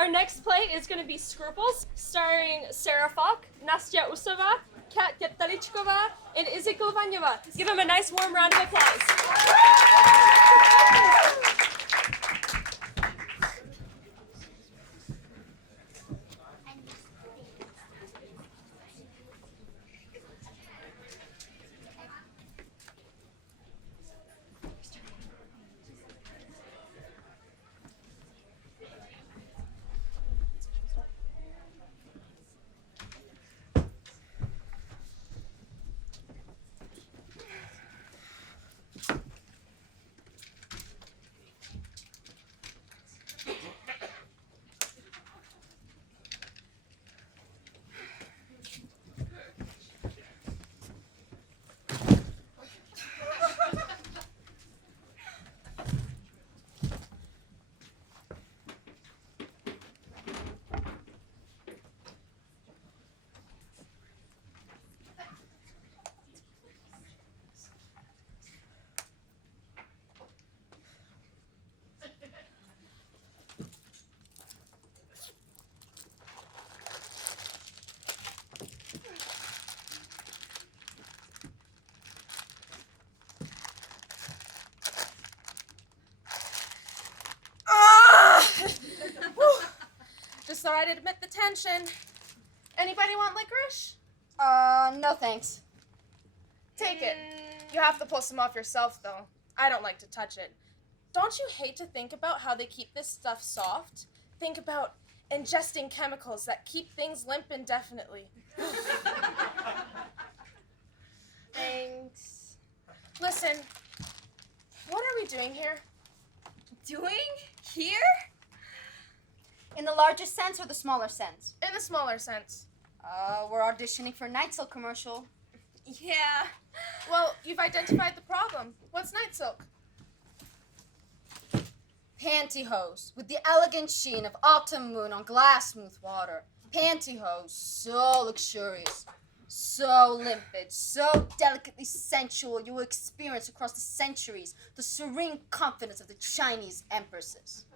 Our next play is going to be Scruples, starring Sara, Nastya, Katerina, and Iziko Vanyeva. Give them a nice warm round of applause. Just thought I'd admit the tension. Anybody want licorice? No thanks. Take it. You have to pull some off yourself, though. I don't like to touch it. Don't you hate to think about how they keep this stuff soft? Think about ingesting chemicals that keep things limp indefinitely. Thanks. Listen, what are we doing here? Doing? Here? In the larger sense or the smaller sense? In the smaller sense. We're auditioning for a Night Silk commercial. Yeah. Well, you've identified the problem. What's night silk? Pantyhose with the elegant sheen of autumn moon on glass smooth water. Pantyhose, so luxurious, so limpid, so delicately sensual, you will experience across the centuries the serene confidence of the Chinese empresses.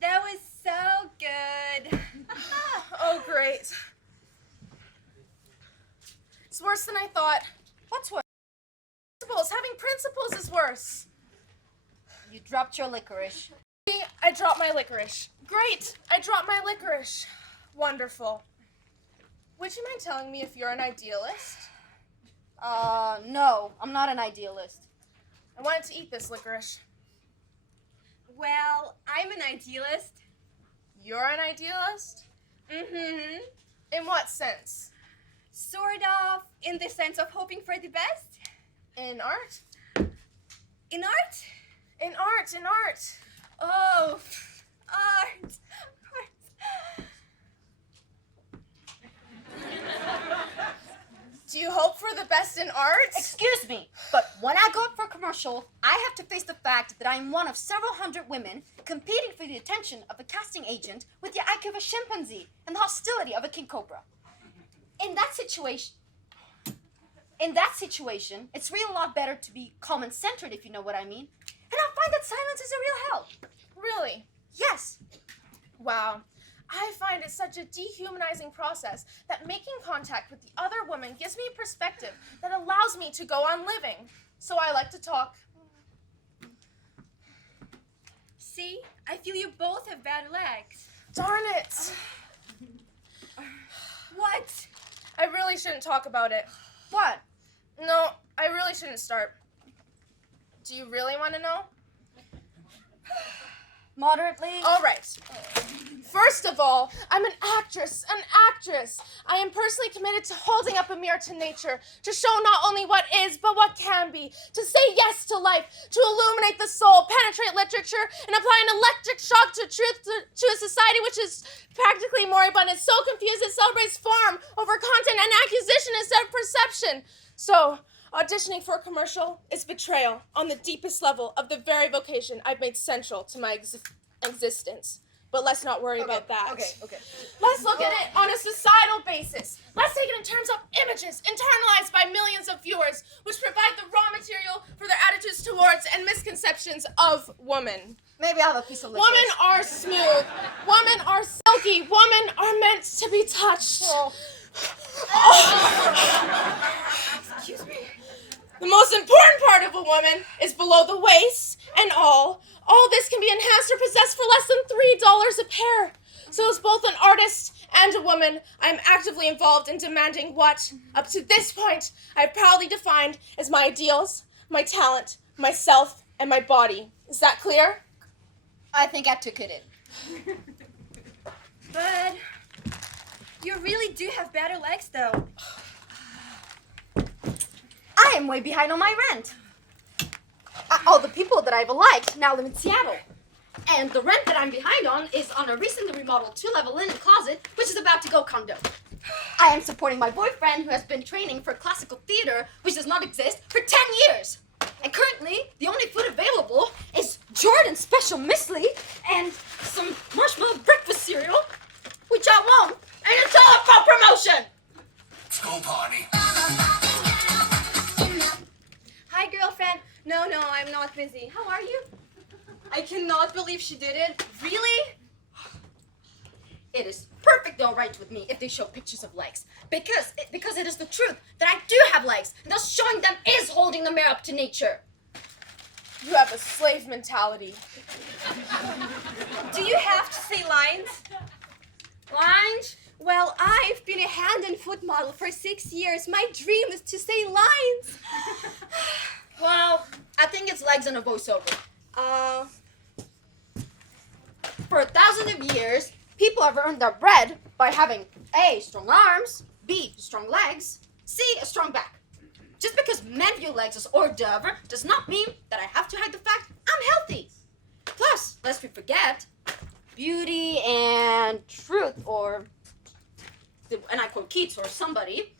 That was so good. Oh, great. It's worse than I thought. What's worse? Principles. Having principles is worse. You dropped your licorice. I dropped my licorice. Great. I dropped my licorice. Wonderful. Would you mind telling me if you're an idealist? No, I'm not an idealist. I wanted to eat this licorice. Well, I'm an idealist. You're an idealist? Mm-hmm. In what sense? Sort of in the sense of hoping for the best. In art? In art? In art, in art. Oh, art. Do you hope for the best in art? Excuse me, but when I go up for a commercial, I have to face the fact that I'm one of several hundred women competing for the attention of a casting agent with the IQ of a chimpanzee and the hostility of a king cobra. In that situation, it's really a lot better to be calm and centered, if you know what I mean. And I find that silence is a real help. Really? Yes. Wow. I find it such a dehumanizing process that making contact with the other woman gives me a perspective that allows me to go on living. So I like to talk. See, I feel you both have bad legs. Darn it. What? I really shouldn't talk about it. What? No, I really shouldn't start. Do you really want to know? Moderately. All right. First of all, I'm an actress. I am personally committed to holding up a mirror to nature, to show not only what is, but what can be, to say yes to life, to illuminate the soul, penetrate literature, and apply an electric shock to truth to a society which is practically moribund, so confused it celebrates form over content and acquisition instead of perception. So, auditioning for a commercial is betrayal on the deepest level of the very vocation I've made central to my existence. But let's not worry about that. Okay. Let's look at it on a societal basis. Let's take it in terms of images internalized by millions of viewers, which provide the raw material for their attitudes towards and misconceptions of women. Maybe I'll have a piece of licorice. Women are smooth. Women are silky. Women are meant to be touched. Excuse me. The most important part of a woman is below the waist and all. All this can be enhanced or possessed for less than $3 a pair. So as both an artist and a woman, I am actively involved in demanding what, up to this point, I have proudly defined as my ideals, my talent, myself, and my body. Is that clear? I think I took it in. But you really do have better legs, though. I am way behind on my rent. All the people that I've liked now live in Seattle. And the rent that I'm behind on is on a recently remodeled 2-level linen closet, which is about to go condo. I am supporting my boyfriend who has been training for classical theater, which does not exist, for 10 years. And currently, the only food available is Jordan's special muesli and some marshmallow breakfast cereal, which I won't, and it's all about promotion. School party. Hi, girlfriend. No, I'm not busy. How are you? I cannot believe she did it. Really? It is perfectly all right with me if they show pictures of legs, because it is the truth that I do have legs, and thus showing them is holding the mirror up to nature. You have a slave mentality. Do you have to say lines? Lines? Well, I've been a hand and foot model for 6 years. My dream is to say lines. Well, I think it's legs and a voiceover. For 1,000 of years, people have earned their bread by having A, strong arms, B, strong legs, C, a strong back. Just because men view legs as hors d'oeuvre does not mean that I have to hide the fact I'm healthy. Plus, lest we forget, beauty and truth, and I quote Keats or somebody,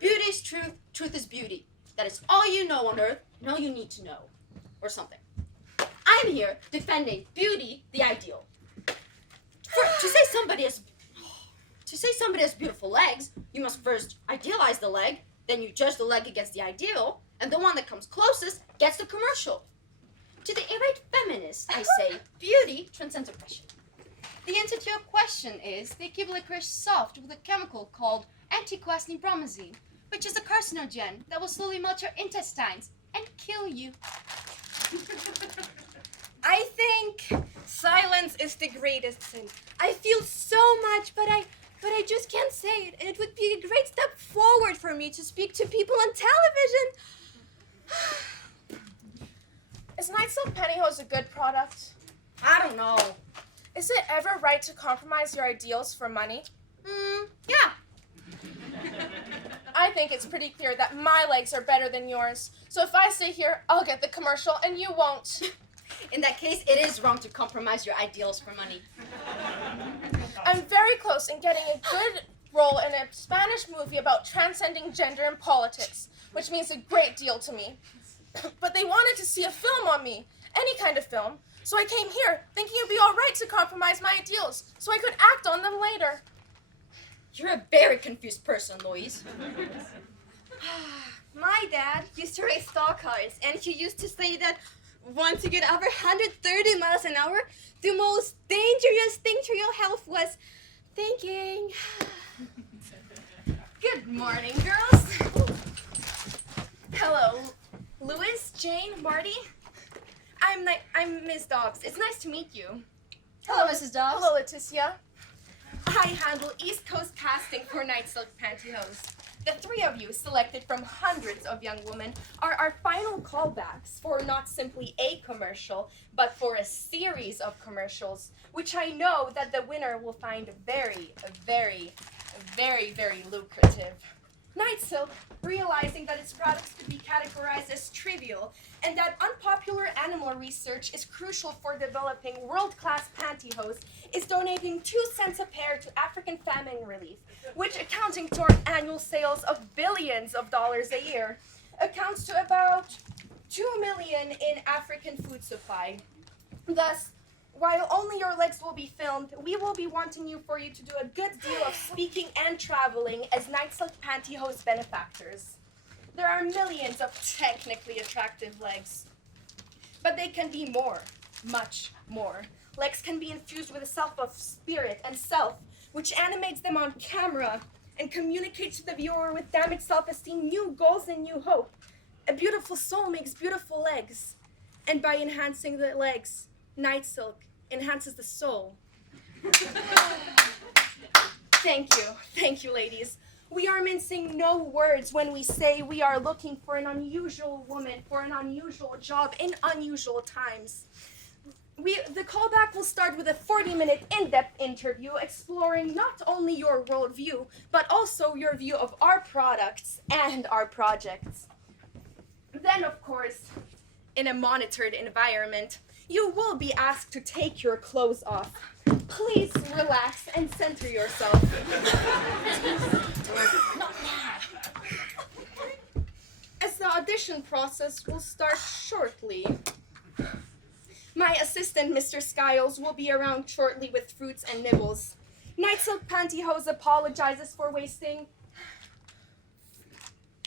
beauty is truth, truth is beauty. That is all you know on earth and all you need to know, or something. I am here defending beauty, the ideal. To say somebody has beautiful legs, you must first idealize the leg, then you judge the leg against the ideal, and the one that comes closest gets the commercial. To the irate feminist, I say, beauty transcends oppression. The answer to your question is they keep licorice soft with a chemical called antiquasnibromazine, which is a carcinogen that will slowly melt your intestines and kill you. I think silence is the greatest sin. I feel so much, but I just can't say it, and it would be a great step forward for me to speak to people on television. Is Night Silk Pantyhose a good product? I don't know. Is it ever right to compromise your ideals for money? Yeah. I think it's pretty clear that my legs are better than yours. So if I stay here, I'll get the commercial and you won't. In that case, it is wrong to compromise your ideals for money. I'm very close in getting a good role in a Spanish movie about transcending gender and politics, which means a great deal to me. But they wanted to see a film on me, any kind of film. So I came here thinking it'd be all right to compromise my ideals so I could act on them later. You're a very confused person, Louise. My dad used to race stock cars, and he used to say that once you get over 130 miles an hour, the most dangerous thing to your health was thinking. Good morning, girls. Hello, Louis, Jane, Marty. I'm Miss Dobbs. It's nice to meet you. Hello, Mrs. Dobbs. Hello, Leticia. I handle East Coast casting for Night Silk Pantyhose. The three of you, selected from hundreds of young women, are our final callbacks for not simply a commercial, but for a series of commercials, which I know that the winner will find very, very, very, very lucrative. Night Silk, realizing that its products could be categorized as trivial and that unpopular animal research is crucial for developing world-class pantyhose, is donating 2 cents a pair to African famine relief, which, accounting toward annual sales of billions of dollars a year, accounts to about $2 million in African food supply. Thus, While only your legs will be filmed, we will be wanting you to do a good deal of speaking and traveling as Night Silk Pantyhose benefactors. There are millions of technically attractive legs, but they can be more, much more. Legs can be infused with a self of spirit and self, which animates them on camera and communicates to the viewer with damaged self-esteem new goals and new hope. A beautiful soul makes beautiful legs, and by enhancing the legs, Night Silk enhances the soul. Thank you, ladies. We are mincing no words when we say we are looking for an unusual woman for an unusual job in unusual times. The callback will start with a 40-minute in-depth interview exploring not only your worldview, but also your view of our products and our projects. Then, of course, in a monitored environment, you will be asked to take your clothes off. Please relax and center yourself. Not now. As the audition process will start shortly, my assistant, Mr. Skiles, will be around shortly with fruits and nibbles. Night Silk Pantyhose apologizes for wasting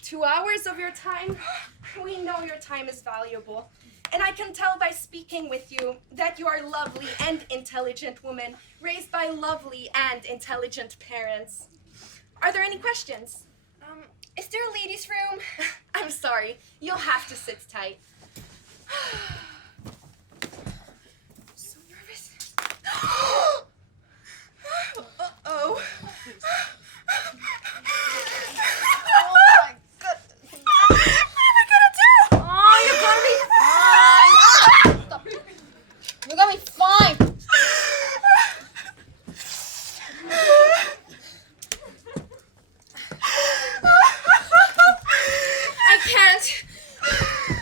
2 hours of your time. We know your time is valuable. And I can tell by speaking with you that you are lovely and intelligent women raised by lovely and intelligent parents. Are there any questions? Is there a ladies' room? I'm sorry, you'll have to sit tight. So nervous. Uh-oh. You're gonna be fine. I can't.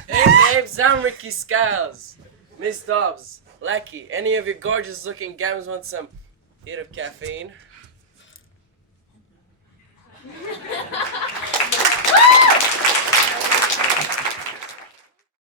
Hey babes, I'm Ricky Skiles. Miss Dobbs, Lucky, any of you gorgeous looking gams want some hit of caffeine?